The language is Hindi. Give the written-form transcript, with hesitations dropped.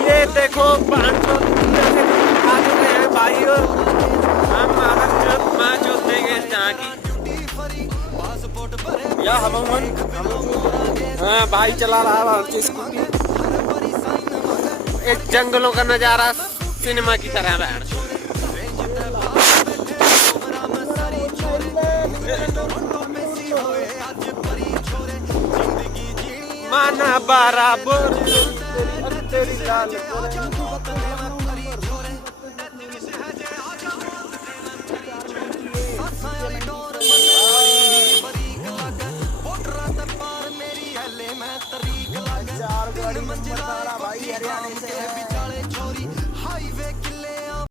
ये देखो आगे हैं भाई और हम माँ चलते गए की या हम हाँ भाई चला रहा है स्कूटी। एक जंगलों का नजारा सिनेमा की तरह बैठ माना बराबर तेरी लाल